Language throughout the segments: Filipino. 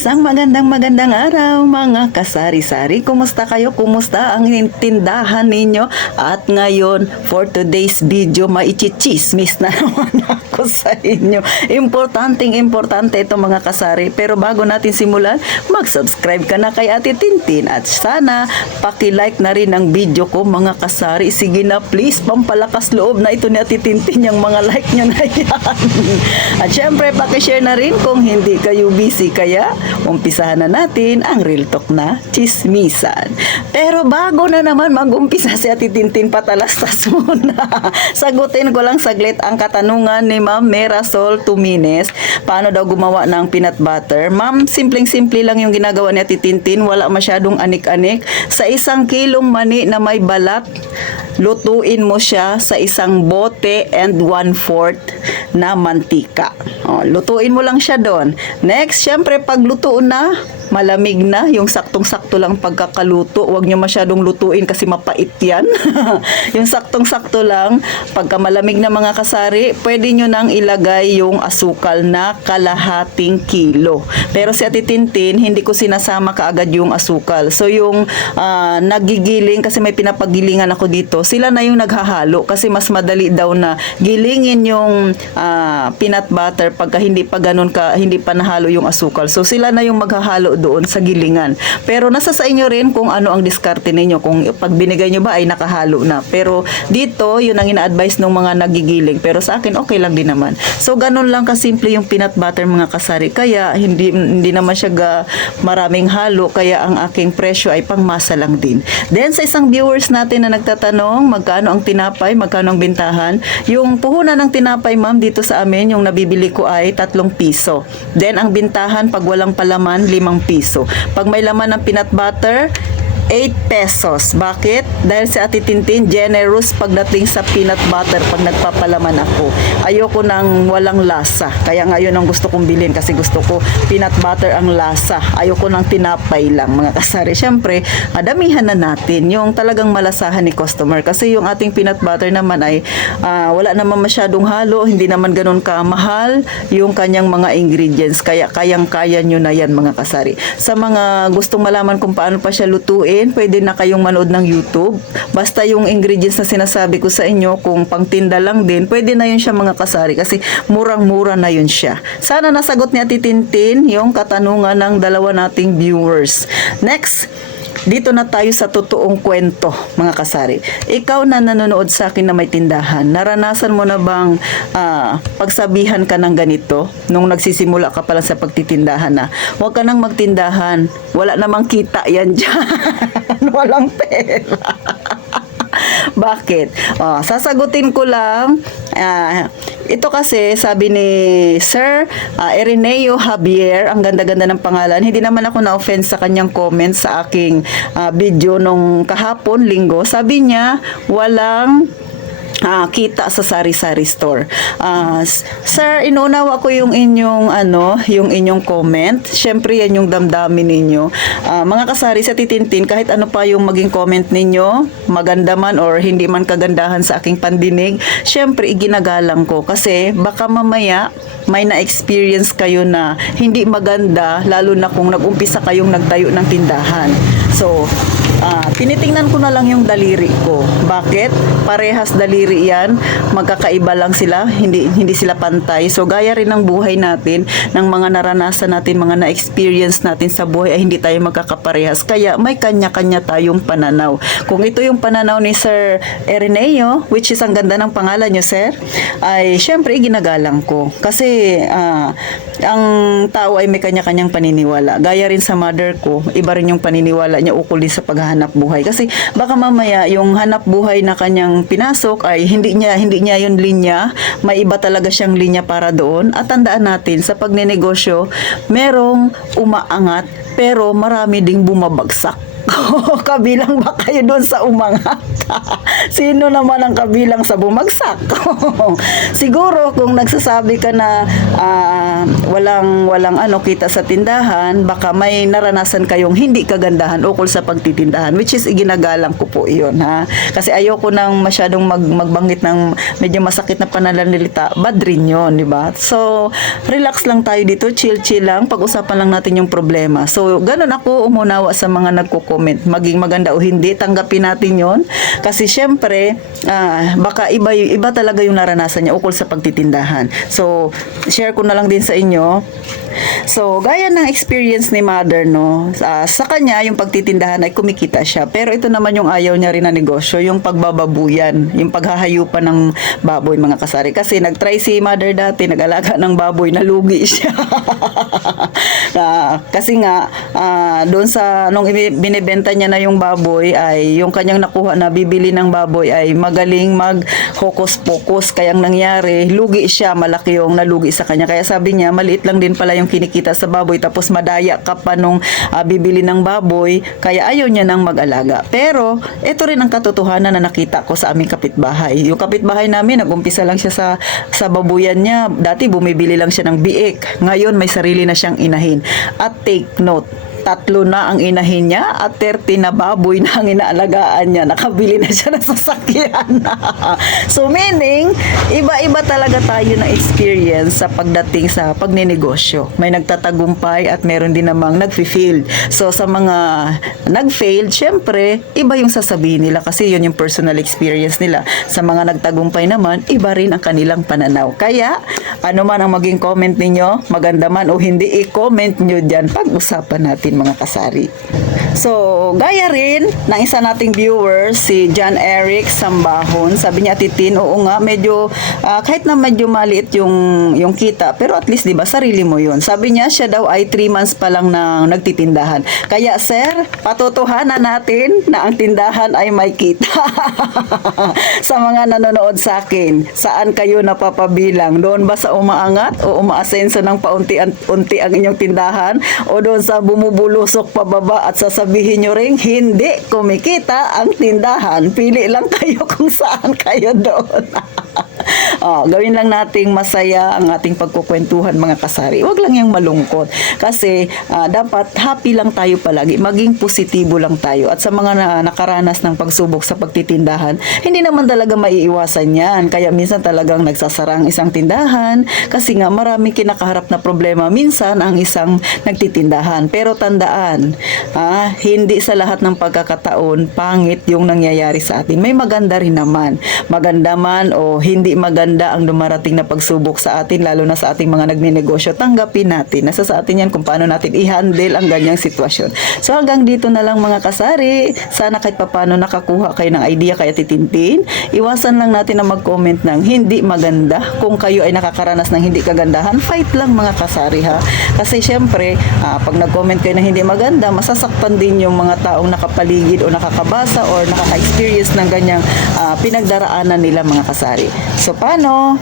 Isang magandang araw mga kasari-sari. Kumusta kayo? Kumusta ang tindahan ninyo? At ngayon, for today's video, maichichismis na naman ako sa inyo. Importante ito mga kasari. Pero bago natin simulan, mag-subscribe ka na kay Ate Tintin. At sana, paki-like na rin ang video ko mga kasari. Sige na please, pampalakas loob na ito ni Ate Tintin yung mga like nyo na yan. At syempre, paki-share na rin kung hindi kayo busy. Kaya, umpisahan na natin ang Real Talk na chismisan. Pero bago na naman mag-umpisa si Ate Tintin, patalastas muna. Sagutin ko lang saglit ang katanungan ni Ma'am Merasol Tumines. Paano daw gumawa ng peanut butter? Ma'am, simpleng-simple lang yung ginagawa ni Ate Tintin. Wala masyadong anik-anik. Sa 1 kilong mani na may balat, lutuin mo siya sa isang bote and 1/4 na mantika. Lutuin mo lang siya doon. Next, syempre pag luto na, malamig na, yung saktong-sakto lang pagkakaluto. Huwag nyo masyadong lutuin kasi mapait yan. Yung saktong-sakto lang, pagka malamig na mga kasari, pwede nyo nang ilagay yung asukal na kalahating kilo. Pero si Ate Tintin, hindi ko sinasama kaagad yung asukal. So yung nagigiling, kasi may pinapagilingan ako dito, sila na yung naghahalo kasi mas madali daw na gilingin yung peanut butter pagka hindi pa ganun ka, hindi pa nahalo yung asukal. So sila na yung maghahalo doon sa gilingan. Pero nasa sa inyo rin kung ano ang diskarte ninyo, kung pag binigay nyo ba ay nakahalo na. Pero dito, yun ang ina-advise ng mga nagigiling. Pero sa akin, okay lang din naman. So ganun lang kasimple yung peanut butter mga kasari. Kaya hindi naman siya maraming halo, kaya ang aking presyo ay pangmasa lang din. Then sa isang viewers natin na nagtatanong, magkano ang tinapay, magkano ang bintahan? Yung puhunan ng tinapay ma'am dito sa amin, yung nabibili ko ay 3 piso. Then ang bintahan pag walang palaman, 5 piso. Pag may laman ng peanut butter, 8 pesos. Bakit? Dahil si Ate Tintin, generous pagdating sa peanut butter pag nagpapalaman ako. Ayoko nang walang lasa. Kaya ngayon ang gusto kong bilhin kasi gusto ko peanut butter ang lasa. Ayoko nang tinapay lang mga kasari. Siyempre, damihan na natin yung talagang malasahan ni customer. Kasi yung ating peanut butter naman ay wala naman masyadong halo, hindi naman ganun kamahal yung kanyang mga ingredients. Kaya kayang-kaya nyo na yan mga kasari. Sa mga gustong malaman kung paano pa siya lutuin, pwede na kayong manood ng YouTube. Basta yung ingredients na sinasabi ko sa inyo, kung pangtinda lang din, pwede na yun siya mga kasari kasi murang-mura na yun siya. Sana nasagot ni Ate Tintin yung katanungan ng dalawa nating viewers. Next, dito na tayo sa totoong kwento, mga kasari. Ikaw na nanonood sa akin na may tindahan, naranasan mo na bang pagsabihan ka ng ganito nung nagsisimula ka pala sa pagtitindahan na, huwag ka nang magtindahan, wala namang kita yan dyan. Walang pera. Bakit? Sasagutin ko lang. Ito kasi, sabi ni Sir Ireneo Javier, ang ganda-ganda ng pangalan. Hindi naman ako na-offend sa kanyang comment sa aking video nung kahapon, linggo. Sabi niya, walang kita sa sari-sari store. Sir, inuunawa ko yung inyong yung inyong comment. Syempre yan yung damdamin ninyo. Mga kasari sa Titintin, kahit ano pa yung maging comment ninyo, maganda man or hindi man kagandahan sa aking pandinig, syempre iginagalang ko kasi baka mamaya may na-experience kayo na hindi maganda, lalo na kung nag-umpisa kayong nagtayo ng tindahan. So, tinitingnan ko na lang yung daliri ko. Bakit? Parehas daliri yan, magkakaiba lang sila, hindi sila pantay. So gaya rin ng buhay natin, ng mga naranasan natin, mga na-experience natin sa buhay ay hindi tayo magkakaparehas. Kaya may kanya-kanya tayong pananaw. Kung ito yung pananaw ni Sir Ireneo, which is ang ganda ng pangalan nyo, Sir, ay syempre ginagalang ko. Kasi ang tao ay may kanya-kanyang paniniwala. Gaya rin sa mother ko, iba rin yung paniniwala niya ukol din sa paghahanap buhay. Kasi baka mamaya yung hanap buhay na kanyang pinasok ay hindi niya yung linya, may iba talaga siyang linya para doon. At tandaan natin sa pagnenegosyo, merong umaangat pero marami ding bumabagsak. kabilang ba kayo doon sa umangat? Sino naman ang kabilang sa bumagsak? Siguro kung nagsasabi ka na walang kita sa tindahan, baka may naranasan kayong hindi kagandahan ukol sa pagtitindahan, which is iginagalang ko po iyon, ha. Kasi ayoko nang masyadong magbanggit ng medyo masakit na pananalita, bad rin yun, di ba? So relax lang tayo dito, chill lang, pag-usapan lang natin yung problema. So ganun ako umunawa sa mga nagko-comment, maging maganda o hindi, tanggapin natin yon. Kasi syempre baka iba talaga yung naranasan niya ukol sa pagtitindahan. So share ko na lang din sa inyo. So gaya ng experience ni mother, no, sa kanya yung pagtitindahan ay kumikita siya, pero ito naman yung ayaw niya rin na negosyo, yung pagbababuyan, yung paghahayupan ng baboy, mga kasari. Kasi nagtry si mother dati, nag-alaga ng baboy, nalugi siya. Kasi nga doon sa nung binibenta niya na yung baboy, ay yung kanyang nakuha na bibili ng baboy ay magaling mag hocus pocus, kayang nangyari lugi siya, malaki yung nalugi sa kanya. Kaya sabi niya maliit lang din pala yung kinikita sa baboy, tapos madaya ka pa nung bibili ng baboy, kaya ayaw niya nang mag-alaga. Pero ito rin ang katotohanan na nakita ko sa aming kapitbahay. Yung kapitbahay namin, nag-umpisa lang siya sa babuyan niya. Dati bumibili lang siya ng biik, ngayon may sarili na siyang inahin. At take note, 3 na ang inahin niya at 30 na baboy na ang inaalagaan niya. Nakabili na siya ng sasakyan. So meaning, iba-iba talaga tayo ng experience sa pagdating sa pagninegosyo. May nagtatagumpay at meron din namang nag-fail. So sa mga nag-fail, syempre, iba yung sasabihin nila kasi yun yung personal experience nila. Sa mga nagtagumpay naman, iba rin ang kanilang pananaw. Kaya, ano man ang maging comment ninyo, maganda man o hindi, i-comment nyo dyan. Pag-usapan natin, mga kasari. So, gaya rin ng isa nating viewers, si John Eric Sambahon. Sabi niya, Titin, oo nga, medyo kahit na medyo maliit yung kita, pero at least 'di ba sarili mo 'yun. Sabi niya, siya daw ay 3 months pa lang na nagtitindahan. Kaya sir, patutuhanan natin na ang tindahan ay may kita. Sa mga nanonood sa akin, saan kayo napapabilang? Doon ba sa umaangat o umaasenso ng paunti-unti ang inyong tindahan, o doon sa bumubulusok pababa at sasabihin nyo ring hindi kumikita ang tindahan? Pili lang kayo kung saan kayo doon. Gawin lang nating masaya ang ating pagkukwentuhan, mga kasari. Huwag lang yung malungkot. Kasi dapat happy lang tayo palagi. Maging positibo lang tayo. At sa mga nakaranas ng pagsubok sa pagtitindahan, hindi naman talaga maiiwasan yan. Kaya minsan talagang nagsasara ang isang tindahan. Kasi nga maraming kinakaharap na problema minsan ang isang nagtitindahan. Pero tandaan, hindi sa lahat ng pagkakataon pangit yung nangyayari sa atin. May maganda rin naman. Maganda man o hindi maganda ang dumarating na pagsubok sa atin, lalo na sa ating mga nagninegosyo, tanggapin natin. Nasa sa atin yan kung paano natin i-handle ang ganyang sitwasyon. So hanggang dito na lang, mga kasari. Sana kahit papano nakakuha kayo ng idea kaya titintin. Iwasan lang natin na mag-comment ng hindi maganda. Kung kayo ay nakakaranas ng hindi kagandahan, fight lang, mga kasari, ha. Kasi syempre, pag nag-comment kayo ng hindi maganda, masasaktan din yung mga taong nakapaligid o nakakabasa or nakaka-experience ng ganyang pinagdaraanan nila, mga kasari. So paano?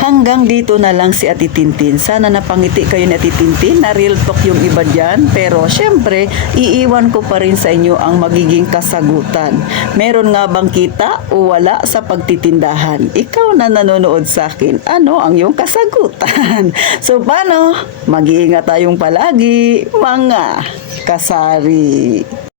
Hanggang dito na lang si Ate Tintin. Sana napangiti kayo ni Ate Tintin, na real talk yung iba dyan. Pero syempre, iiwan ko pa rin sa inyo ang magiging kasagutan. Meron nga bang kita o wala sa pagtitindahan? Ikaw na nanonood sa akin, ano ang iyong kasagutan? So paano? Mag-iingat tayong palagi, mga kasari.